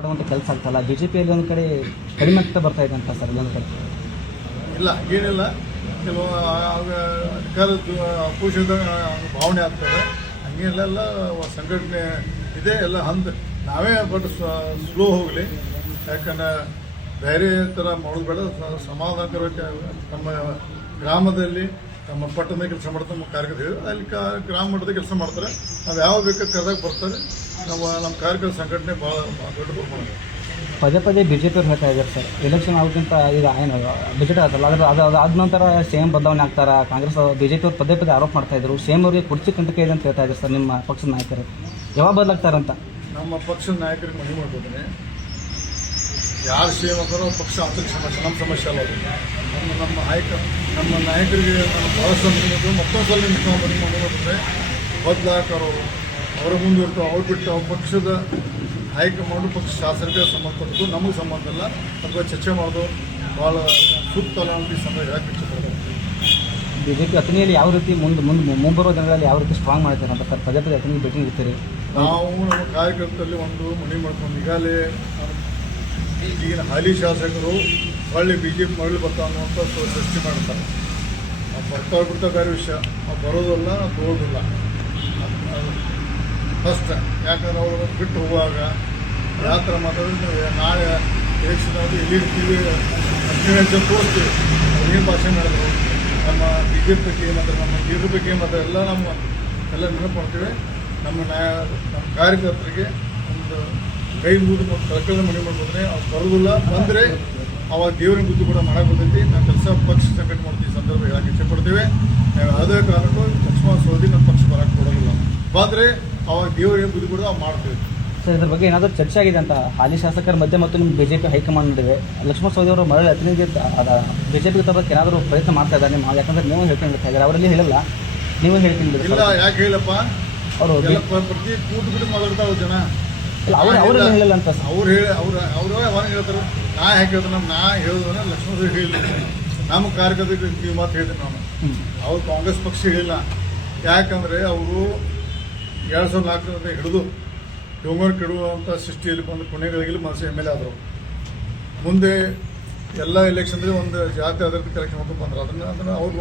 ಮಾಡುವಂಥ ಕೆಲಸ ಆಗ್ತಲ್ಲ. ಬಿಜೆಪಿಯಲ್ಲಿ ಒಂದು ಕಡೆ ಕಡಿಮೆ ಆಗ್ತಾ ಬರ್ತಾ ಇದೆ ಅಂತ ಸರ್. ಒಂದು ಕಡೆ ಇಲ್ಲ, ಏನಿಲ್ಲ, ಕೆಲವು ಅಧಿಕಾರದ ಅಪೋಷದ ಭಾವನೆ ಆಗ್ತದೆ. ಹಂಗೇನೆಲ್ಲ ಸಂಘಟನೆ ಇದೆ, ಎಲ್ಲ ನಾವೇ ಬಟ್ ಸ್ಲೋ ಹೋಗಲಿ. ಯಾಕಂದ್ರೆ ಬೇರೆ ಥರ ಮಾಡೋದು ಬೇಡ. ಸಮಾಧಾನಕರವಾಗಿ ನಮ್ಮ ಗ್ರಾಮದಲ್ಲಿ ನಮ್ಮ ಪಟ್ಟಣದ ಕೆಲಸ ಮಾಡ್ತಾರೆ, ನಮ್ಮ ಕಾರ್ಯಕರ್ತರು ಅಲ್ಲಿ ಗ್ರಾಮ ಮಟ್ಟದ ಕೆಲಸ ಮಾಡ್ತಾರೆ. ನಾವು ಯಾವ ಬೇಕಾದ ಕರೆದಾಗ ಬರ್ತಾರೆ. ನಮ್ಮ ಕಾರ್ಯಕರ್ತ ಸಂಘಟನೆ ಭಾಳ ದೊಡ್ಡ ಪ್ರಮಾಣ. ಪದೇ ಪದೇ ಬಿಜೆಪಿ ಅವ್ರು ಹೇಳ್ತಾ ಇದ್ದಾರೆ ಸರ್, ಎಲೆಕ್ಷನ್ ಆಗೋಕ್ಕಿಂತ ಈಗ ಏನು ಬಜೆಟ್ ಆಗುತ್ತಲ್ಲ, ಅದಾದ ನಂತರ ಸೇಮ್ ಬದಲಾವಣೆ ಆಗ್ತಾರ. ಕಾಂಗ್ರೆಸ್ ಬಿಜೆಪಿ ಅವ್ರು ಪದೇ ಪದೇ ಆರೋಪ ಮಾಡ್ತಾ ಇದ್ರು, ಸೇಮ್ ಅವರಿಗೆ ಕುರ್ಚಿ ಕಂಟಕ ಇದೆ ಅಂತ ಹೇಳ್ತಾ ಇದ್ದಾರೆ ಸರ್. ನಿಮ್ಮ ಪಕ್ಷದ ನಾಯಕರು ಯಾವಾಗ ಬದಲಾಗ್ತಾರಂತ? ನಮ್ಮ ಪಕ್ಷದ ನಾಯಕರಿಗೆ ಮನವಿ ಮಾಡ್ಬೋದೇನೆ, ಯಾರು ಸೇಮ್ ಅಂತಾರೋ ಪಕ್ಷ ಆಂತರಿಕ ಸಮಸ್ಯೆ, ನಮ್ಮ ಸಮಸ್ಯೆ ಅಲ್ಲ ಅದು. ನಮ್ಮ ನಾಯಕರಿಗೆ ನಮ್ಮ ಬಹಳಷ್ಟು ಮತ್ತೊಂದು ಸಲ ಮನವಿ ಮಾಡಿದ್ರೆ ಬದಲಾಕರು ಅವರ ಮುಂದಿರ್ತಾವೆ. ಅವ್ರು ಬಿಟ್ಟು ಅವ್ರ ಪಕ್ಷದ ಹೈಕಮಾಂಡ್ ಪಕ್ಷ ಶಾಸಕರಿಗೆ ಸಂಬಂಧಪಟ್ಟು ನಮಗೆ ಸಂಬಂಧ ಇಲ್ಲ. ಅಥವಾ ಚರ್ಚೆ ಮಾಡೋದು ಭಾಳ ಸೂಕ್ತ ಅಲ್ಲ ಅಂತ ಈ ಸಮಯ ಹೇಳಕ್ಕೆ ಇಷ್ಟಪಡ್ತಾರೆ. ಬಿಜೆಪಿ ಅಥಣಿಯಲ್ಲಿ ಯಾವ ರೀತಿ ಮುಂಬರುವ ದಿನಗಳಲ್ಲಿ ಯಾವ ರೀತಿ ಸ್ಟ್ರಾಂಗ್ ಮಾಡ್ತಾರೆ ಅಂತ ಸರ್? ಪದೇ ಪದೇ ಅಥಣಿಗೆ ಭೇಟಿ ನೀಡ್ತೀರಿ. ನಾವು ನಮ್ಮ ಕಾರ್ಯಕರ್ತರಲ್ಲಿ ಒಂದು ಮನವಿ ಮಾಡ್ಕೊಂಡು ಈಗಾಗಲೇ ಈಗಿನ ಹಾಲಿ ಶಾಸಕರು ಒಳ್ಳೆ ಬಿಜೆಪಿ ಮರಳಿ ಬರ್ತಾ ಅನ್ನುವಂಥ ಸೃಷ್ಟಿ ಮಾಡ್ತಾರೆ. ನಾವು ಬರ್ತಾ ಬೇರೆ ವಿಷಯ, ನಾವು ಬರೋದಲ್ಲ, ತೋರೋದಿಲ್ಲ ಫಸ್ಟ್. ಯಾಕಂದ್ರೆ ಅವರು ಬಿಟ್ಟು ಹೋಗುವಾಗ ಯಾವ ಥರ ಮಾತಾಡಿದ್ರೆ ನಾಳೆ ಎಲೆಕ್ಷನ್ ಆಗಿ ಎಲ್ಲಿರ್ತೀವಿ ಅಷ್ಟೇ ತೋರಿಸ್ತೀವಿ. ಏನು ಭಾಷೆ ಮಾಡಿದ್ರು, ನಮ್ಮ ಬಿ ಜೆ ಪಿ ಬಗ್ಗೆ ಮತ್ತು ನಮ್ಮ ಲೀಡರ್ ಬಗ್ಗೆ ಮತ್ತು ಎಲ್ಲ ನೆನಪು ಮಾಡ್ತೀವಿ. ನಮ್ಮ ಕಾರ್ಯಕರ್ತರಿಗೆ ಒಂದು ಕೈ ಮುಗಿದು ಮತ್ತು ಕಳಕಳಿನ ಮನೆ ಮಾಡ್ಬೋದ್ರೆ ಅವ್ರು ಬರೋದಿಲ್ಲ. ಬಂದರೆ ಅವಾಗ ದೇವರಿನ ಬುದ್ಧಿ ಕೂಡ ಮಾಡಕ್ಕೆ ಬರ್ತೈತಿ. ನಾವು ಕೆಲಸ ಪಕ್ಷ ಸಂಘಟನೆ ಮಾಡ್ತೀವಿ. ಸಂದರ್ಭ ಹೇಳಕ್ಕೆ ಇಷ್ಟಪಡ್ತೀವಿ. ನಾವು ಯಾವುದೇ ಕಾರಣಕ್ಕೂ ಲಕ್ಷ್ಮಣ ಸೋದಿ ನಮ್ಮ ಪಕ್ಷ ಬರೋಕ್ಕೆ ಕೊಡೋದಿಲ್ಲ. ಬಂದರೆ ಅವಾಗ ದೇವರಿನ ಬುದ್ಧಿ ಕೂಡ ನಾವು ಮಾಡ್ತೀವಿ. ಸರ್, ಇದ್ರ ಬಗ್ಗೆ ಏನಾದರೂ ಚರ್ಚೆ ಆಗಿದೆ ಅಂತ ಹಾಲಿ ಶಾಸಕರ ಮಧ್ಯೆ ಮತ್ತು ನಿಮ್ಮ ಬಿಜೆಪಿ ಹೈಕಮಾಂಡ್ ನಡುವೆ? ಲಕ್ಷ್ಮಣ ಸವದಿ ಅವರು ಮರಳಿ ಅಥಣಿಗೆ ಬಿಜೆಪಿಗೆ ತರೋದಕ್ಕೆ ಏನಾದರೂ ಪ್ರಯತ್ನ ಮಾಡ್ತಾ ಇದ್ದಾರೆ ನಿಮ್ಮ? ಯಾಕಂದ್ರೆ ನೀವು ಹೇಳ್ಕೊಂಡು ಇರ್ತಾ ಅವರಲ್ಲಿ ಹೇಳಿಲ್ಲ, ನೀವು ಹೇಳ್ತೀನಿ ಇಲ್ಲ. ಯಾಕೆ ಹೇಳಪ್ಪ, ಅವರು ಪ್ರತಿ ಕೂತು ಬಿಟ್ಟು ಮಾತಾಡ್ತಾವೆ ಜನ. ಅವರೆಲ್ಲ ಹೇಳಿಲ್ಲ ಅಂತ ಅವ್ರು ಯಾವಾಗ ಹೇಳ್ತಾರೆ. ನಾ ಯಾಕೆ ಹೇಳ್ತಾರೆ, ನಾ ಹೇಳಿದ್ರೆ ಲಕ್ಷ್ಮಣ ಹೇಳಿಲ್ಲ. ನಮ್ಮ ಕಾರ್ಯಕರ್ತರಿಗೆ ಈ ಮಾತು ಹೇಳಿದೆ ನಾನು. ಅವ್ರು ಕಾಂಗ್ರೆಸ್ ಪಕ್ಷ ಹೇಳಿಲ್ಲ. ಯಾಕಂದರೆ ಅವರು 2004 ಹಿಡಿದು ಡೊಂಗರ್ ಕೆಡುವಂಥ ಸೃಷ್ಟಿಯಲ್ಲಿ ಬಂದು ಕೊನೆಗಳಿಗೆ ಮನಸ್ಸು ಎಮ್ ಎಲ್ ಎ ಆದರು. ಮುಂದೆ ಎಲ್ಲ ಎಲೆಕ್ಷನ್ದಲ್ಲಿ ಒಂದು ಜಾತಿ ಆಧಾರಿತ ಕಾರ್ಯಕ್ರಮಕ್ಕೆ ಬಂದರು. ಅದನ್ನು ಅವ್ರು